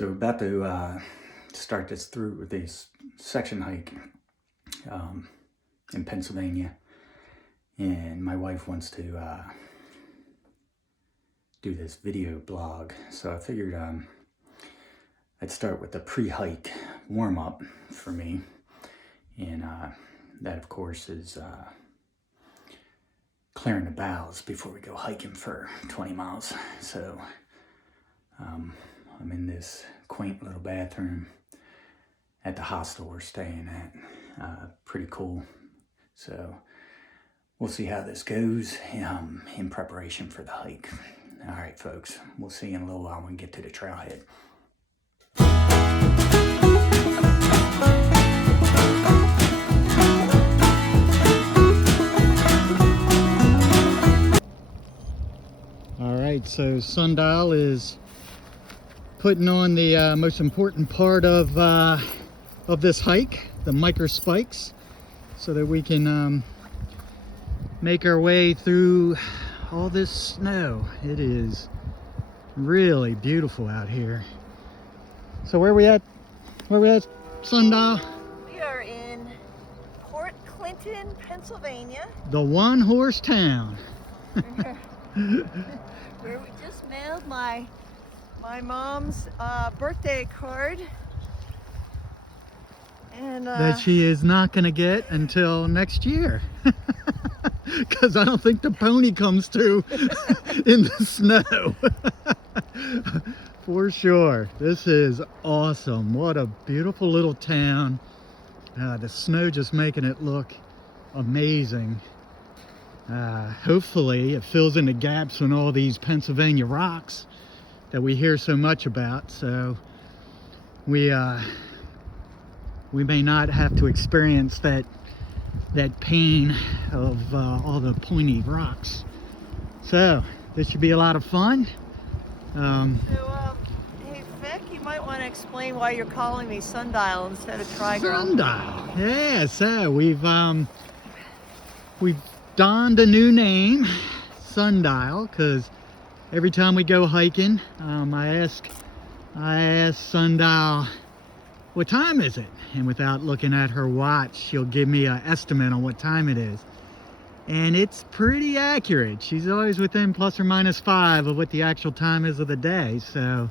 So we're about to start this section hike in Pennsylvania, and my wife wants to do this video blog. So I figured I'd start with the pre-hike warm-up for me, and that of course is clearing the bowels before we go hiking for 20 miles. So I'm in this quaint little bathroom at the hostel we're staying at. Pretty cool. So we'll see how this goes in preparation for the hike. All right, folks, we'll see you in a little while when we get to the trailhead. All right, so Sundial is putting on the most important part of this hike, the micro spikes, so that we can make our way through all this snow. It is really beautiful out here. So where we at, Sundial? We are in Port Clinton, Pennsylvania. The one-horse town. Where we just mailed my mom's birthday card. And that she is not going to get until next year. Because I don't think the pony comes through in the snow. For sure. This is awesome. What a beautiful little town. The snow just making it look amazing. Hopefully it fills in the gaps on all these Pennsylvania rocks that we hear so much about. So we may not have to experience that pain of all the pointy rocks. So this should be a lot of fun. Hey Vic, you might want to explain why you're calling me Sundial instead of Tri-Girl. Sundial, yeah. So we've donned a new name, Sundial, because every time we go hiking, I ask Sundial, what time is it? And without looking at her watch, she'll give me an estimate on what time it is. And it's pretty accurate. She's always within plus or minus 5 of what the actual time is of the day. So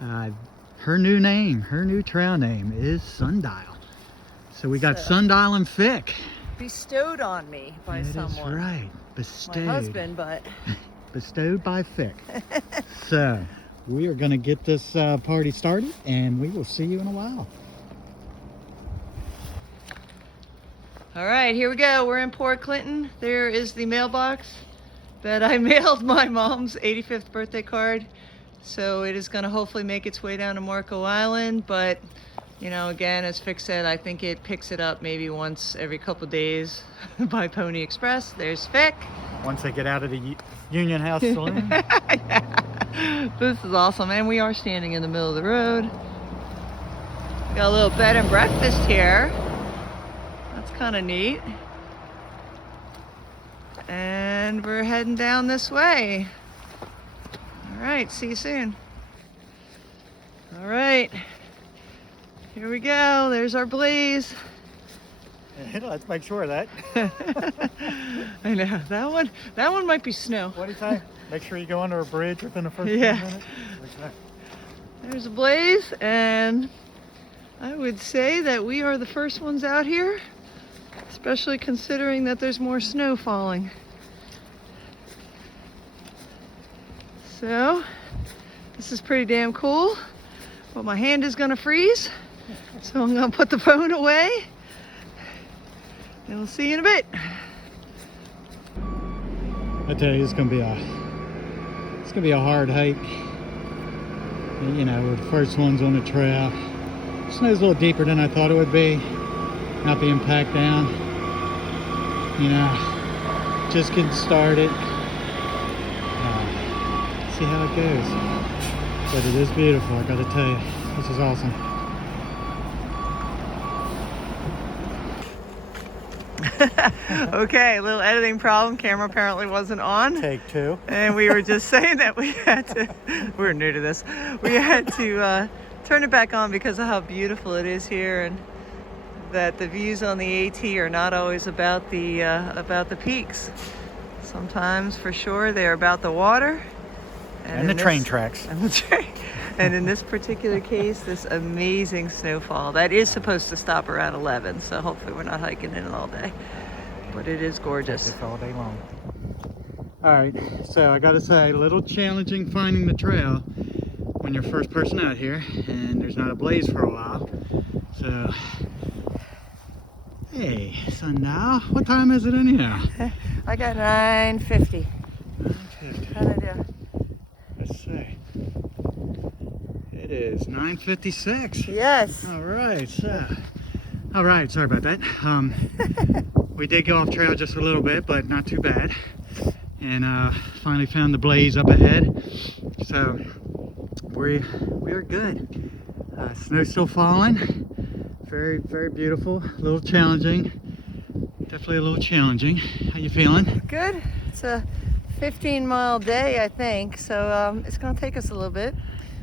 her new name, her new trail name is Sundial. So we got Sundial and Fick. Bestowed on me by someone. That's right. Bestowed. My husband, but... Bestowed by Fick. So we are going to get this party started, and we will see you in a while. All right, here we go. We're in Port Clinton. There is the mailbox that I mailed my mom's 85th birthday card. So it is going to hopefully make its way down to Marco Island. But, you know, again, as Fick said, I think it picks it up maybe once every couple days by Pony Express. There's Fick. Once they get out of the Union House Saloon. Yeah. This is awesome. And we are standing in the middle of the road. We got a little bed and breakfast here. That's kind of neat. And we're heading down this way. All right, see you soon. All right, here we go. There's our blaze. Let's make sure of that. I know, that one might be snow. What do you say? Make sure you go under a bridge within the first few minutes. There's a blaze, and I would say that we are the first ones out here, especially considering that there's more snow falling. So, this is pretty damn cool, but my hand is gonna freeze, so I'm gonna put the phone away, and we'll see you in a bit. I tell you, it's gonna be a hard hike. You know, we're the first ones on the trail. Snow's a little deeper than I thought it would be. Not being packed down. You know, just getting started. See how it goes. But it is beautiful, I gotta tell you. This is awesome. Okay, a little editing problem. Camera apparently wasn't on. Take 2. And we were just saying that we were new to this. We had to Turn it back on because of how beautiful it is here, and that the views on the AT are not always about the peaks. Sometimes, for sure, they're about the water and the train tracks. And the train. And in this particular case, this amazing snowfall that is supposed to stop around 11. So hopefully we're not hiking in it all day. But it is gorgeous. It's all day long. All right, so I gotta say, a little challenging finding the trail when you're first person out here and there's not a blaze for a while. So, hey, sundial, what time is it anyhow? I got 9:50. 9:50. How'd I do? Let's see. It is 9:56. Yes. All right, so, all right, sorry about that. We did go off trail just a little bit, but not too bad. And finally found the blaze up ahead. So we are good. Snow's still falling. Very, very beautiful. A little challenging. Definitely a little challenging. How you feeling? Good. It's a 15-mile day, I think. So it's going to take us a little bit.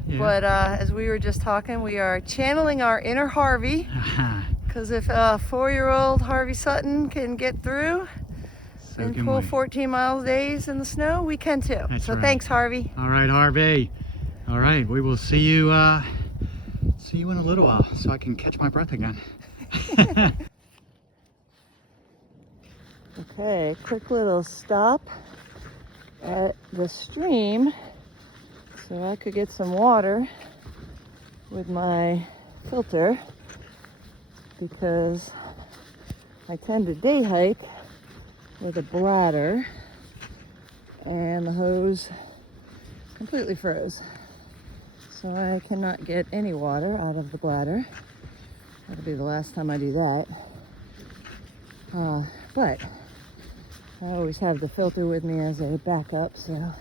Yeah. But as we were just talking, we are channeling our inner Harvey. Because if 4-year-old Harvey Sutton can get through and pull 14 miles days in the snow, we can too. That's so right. Thanks, Harvey. All right, Harvey. All right, we will see you in a little while so I can catch my breath again. Okay, quick little stop at the stream so I could get some water with my filter, because I tend to day hike with a bladder and the hose completely froze. So I cannot get any water out of the bladder. That'll be the last time I do that. But I always have the filter with me as a backup, so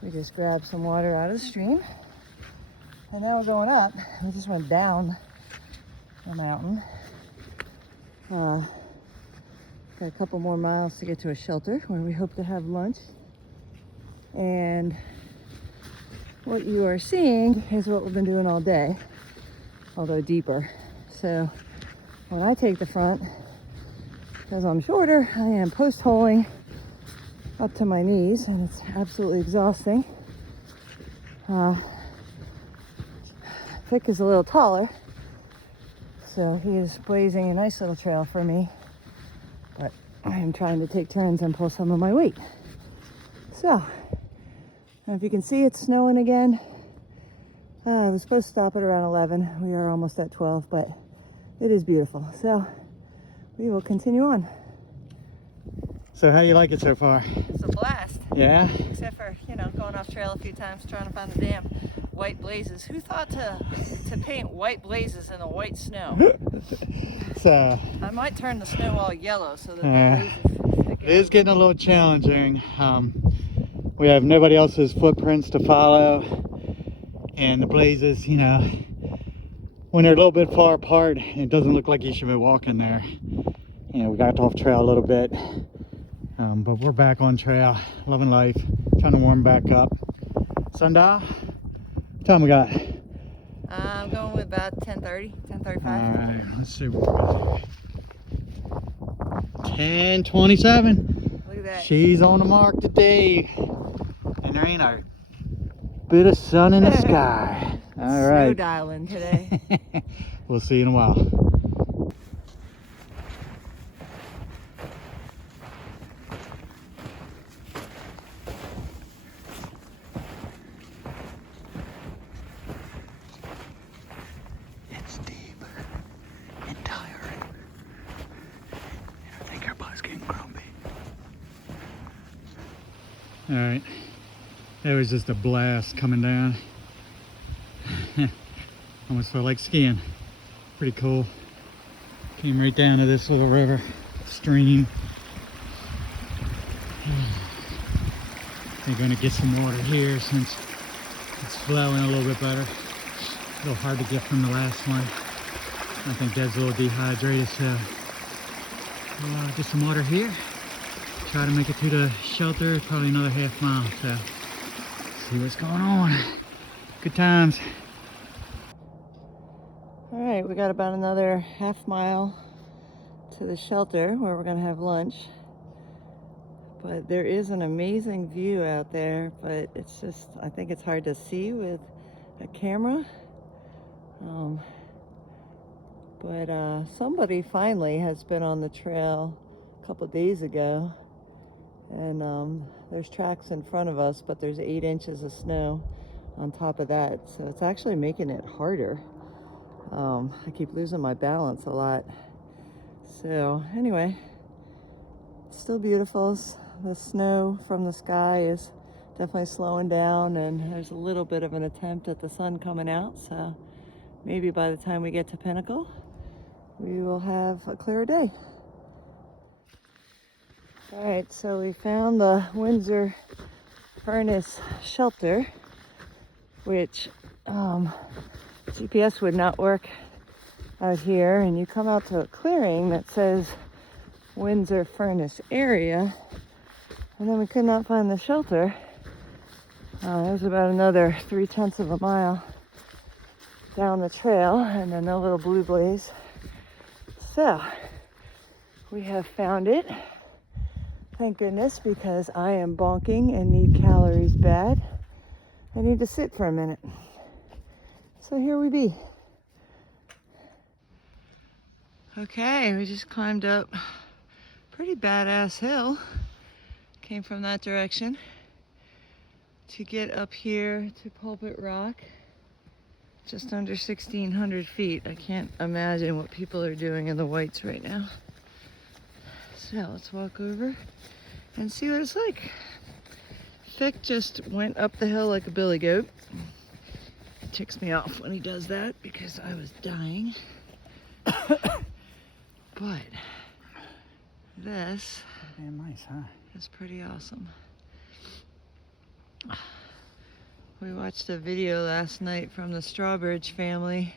we just grabbed some water out of the stream. And now we're going up. We just went down the mountain. Got a couple more miles to get to a shelter where we hope to have lunch. And what you are seeing is what we've been doing all day, although deeper. So when I take the front, because I'm shorter, I am post-holing up to my knees, and it's absolutely exhausting. Vic is a little taller, so he is blazing a nice little trail for me, but I am trying to take turns and pull some of my weight. So, if you can see, it's snowing again. I was supposed to stop at around 11. We are almost at 12, but it is beautiful. So, we will continue on. So how you like it so far? It's a blast. Yeah? Except for, going off trail a few times trying to find the damn white blazes. Who thought to paint white blazes in the white snow? So I might turn the snow all yellow so that the blazes it is getting a little challenging. We have nobody else's footprints to follow, and the blazes, when they're a little bit far apart, it doesn't look like you should be walking there. We got off trail a little bit, but we're back on trail, loving life, trying to warm back up. Sundial, what time we got? I'm going with about 10:30, 10:35. All right, let's see what we're got. 10:27. Look at that. She's on the mark today, and there ain't a bit of sun in the sky. All right. Snow dialing today. We'll see you in a while. It's deep and tiring, and I think our boat's getting grumpy. All right, that was just a blast coming down. Almost felt like skiing. Pretty cool. Came right down to this little river stream. I'm gonna get some water here since it's flowing a little bit better. A little hard to get from the last one. I think Deb's a little dehydrated, so we'll get some water here. Try to make it to the shelter, probably another half mile, so see what's going on. Good times. All right, we got about another half mile to the shelter where we're gonna have lunch. But there is an amazing view out there, but it's just, I think it's hard to see with a camera. But somebody finally has been on the trail a couple days ago, and there's tracks in front of us, but there's 8 inches of snow on top of that, so it's actually making it harder. I keep losing my balance a lot. So anyway, it's still beautiful. The snow from the sky is definitely slowing down, and there's a little bit of an attempt at the sun coming out, so maybe by the time we get to Pinnacle, we will have a clearer day. All right, so we found the Windsor Furnace Shelter, which GPS would not work out here, and you come out to a clearing that says Windsor Furnace area, and then we could not find the shelter. It was about another 3/10 of a mile down the trail, and then a little blue blaze. So we have found it. Thank goodness, because I am bonking and need calories bad. I need to sit for a minute. So here we be. Okay, we just climbed up a pretty badass hill. Came from that direction to get up here to Pulpit Rock. Just under 1,600 feet. I can't imagine what people are doing in the whites right now. So let's walk over and see what it's like. Vic just went up the hill like a billy goat. It ticks me off when he does that because I was dying. But this Damn nice, huh? is pretty awesome. We watched a video last night from the Strawbridge family,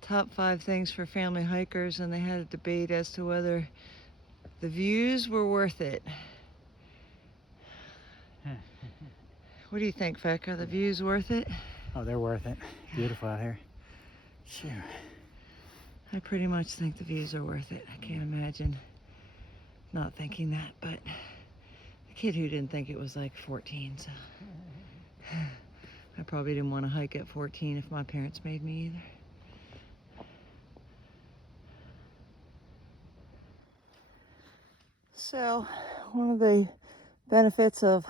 top 5 things for family hikers, and they had a debate as to whether the views were worth it. What do you think, Feck? Are the views worth it? Oh, they're worth it. Beautiful out here. Shoot. I pretty much think the views are worth it. I can't imagine not thinking that, but the kid who didn't think it was like 14, so I probably didn't want to hike at 14 if my parents made me either. So, one of the benefits of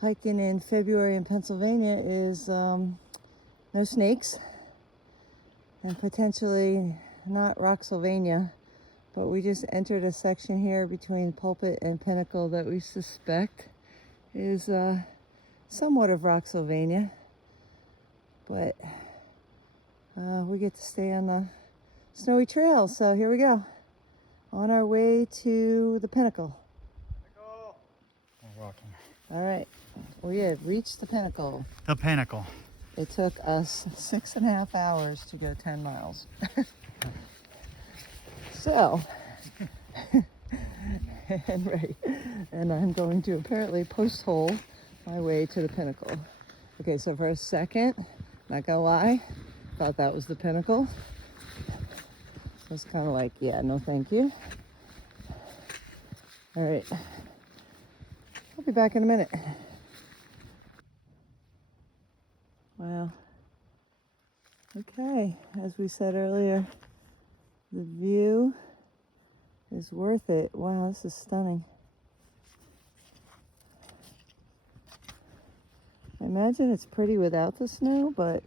hiking in February in Pennsylvania is no snakes, and potentially not Rocksylvania, but we just entered a section here between Pulpit and Pinnacle that we suspect is somewhat of Rocksylvania, but we get to stay on the snowy trail, so here we go, on our way to the Pinnacle. We're walking. All right, we have reached the Pinnacle. The Pinnacle. It took us 6.5 hours to go 10 miles. So, and I'm going to apparently post hole my way to the Pinnacle. Okay, so for a second, not gonna lie, thought that was the Pinnacle. So it's kind of like, yeah, no thank you. All right, I'll be back in a minute. Wow. Okay, as we said earlier, the view is worth it. Wow, this is stunning. I imagine it's pretty without the snow, but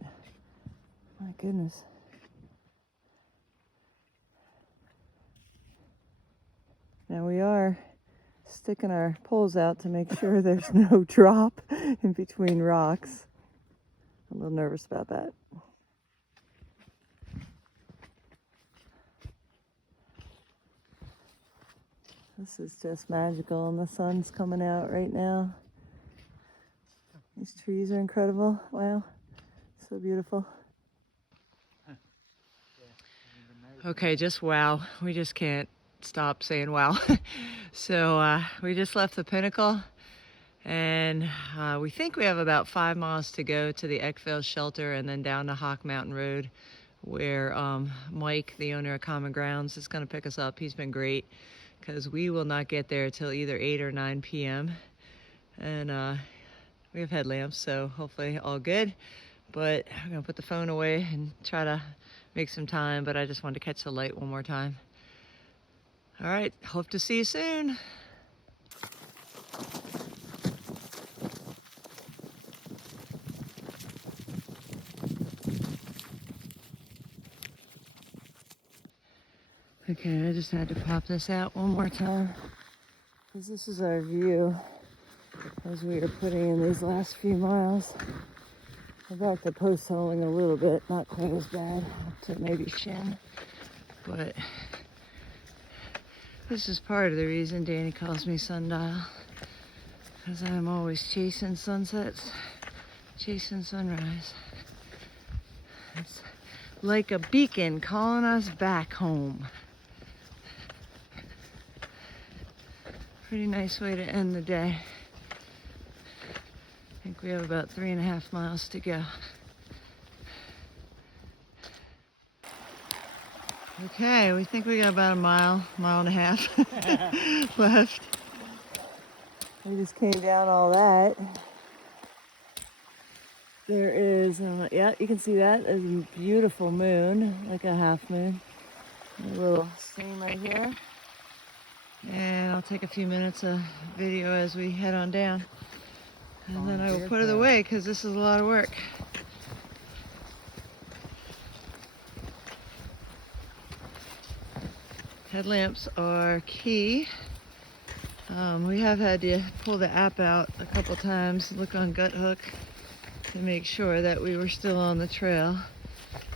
my goodness. Now we are sticking our poles out to make sure there's no drop in between rocks. I'm a little nervous about that. This is just magical, and the sun's coming out right now. These trees are incredible. Wow, so beautiful. Okay, just wow. We just can't stop saying wow. So we just left the Pinnacle, and we think we have about 5 miles to go to the Eckville shelter and then down to Hawk Mountain Road, where Mike, the owner of Common Grounds, is going to pick us up. He's been great because we will not get there till either 8 or 9 p.m. And we have headlamps, so hopefully all good. But I'm going to put the phone away and try to make some time, but I just wanted to catch the light one more time. All right, hope to see you soon. Okay, I just had to pop this out one more time because this is our view as we are putting in these last few miles. I brought the post holing a little bit, not quite as bad, up to maybe shin, but this is part of the reason Danny calls me Sundial, because I'm always chasing sunsets, chasing sunrise. It's like a beacon calling us back home. Pretty nice way to end the day. I think we have about 3.5 miles to go. Okay, we think we got about a mile and a half left. We just came down all that. There is, yeah, you can see that. There's a beautiful moon, like a half moon. A little stream right here. And I'll take a few minutes of video as we head on down. And then I will put it away because this is a lot of work. Headlamps are key. We have had to pull the app out a couple times, look on GutHook to make sure that we were still on the trail.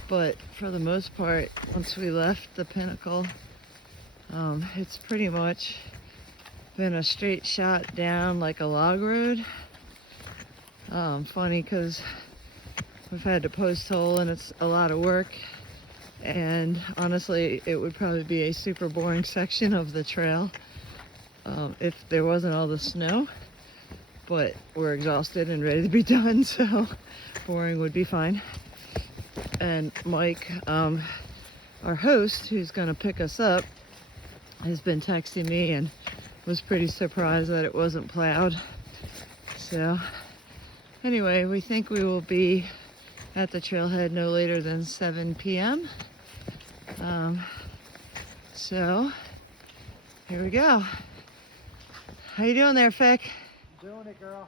But for the most part, once we left the pinnacle, it's pretty much been a straight shot down like a log road. Funny because we've had to post hole and it's a lot of work, and honestly it would probably be a super boring section of the trail if there wasn't all the snow, but we're exhausted and ready to be done, so boring would be fine. And Mike, our host, who's gonna pick us up, has been texting me and was pretty surprised that it wasn't plowed. So anyway, we think we will be at the trailhead no later than 7 p.m. So here we go. How you doing there, Feck? Doing it, girl.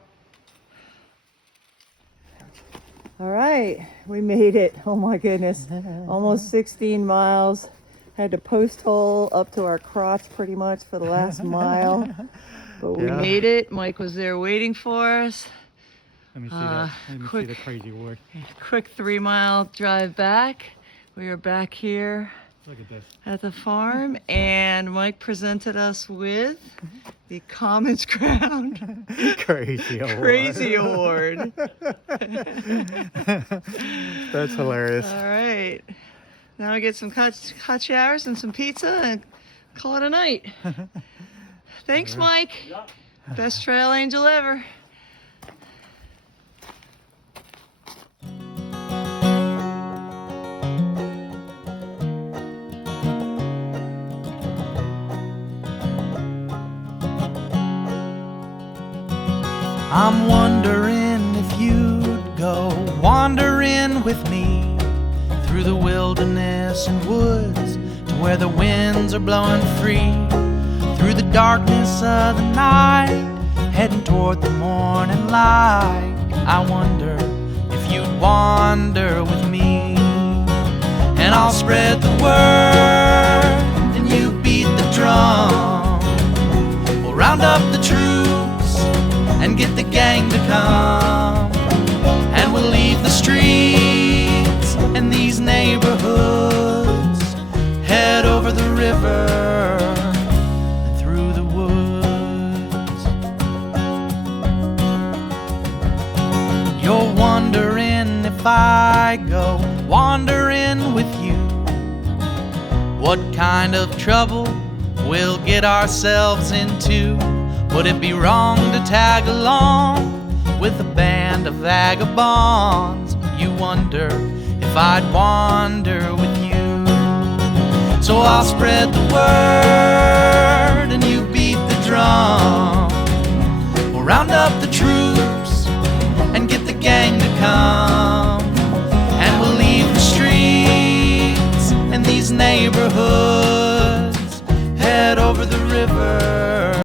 All right, we made it. Oh my goodness, almost 16 miles. Had to post hole up to our crotch pretty much for the last mile, but we made it. Mike was there waiting for us. Let me see that. Let me see the crazy word. Quick 3-mile drive back. We are back here. Look at this. At the farm, and Mike presented us with the Commons Ground Crazy award. Crazy Award. That's hilarious. All right. Now we get some hot showers and some pizza and call it a night. Thanks, Mike. Yep. Best trail angel ever. I'm wondering if you'd go wandering with me through the wilderness and woods to where the winds are blowing free, through the darkness of the night, heading toward the morning light. I wonder if you'd wander with me, and I'll spread the word and you beat the drum. We'll round up the troops and get the gang to come, and we'll leave the streets and these neighborhoods, head over the river and through the woods. You're wondering if I go wandering with you, what kind of trouble we'll get ourselves into. Would it be wrong to tag along with a band of vagabonds? You wonder if if I'd wander with you. So I'll spread the word and you beat the drum. We'll round up the troops and get the gang to come, and we'll leave the streets and these neighborhoods, head over the river.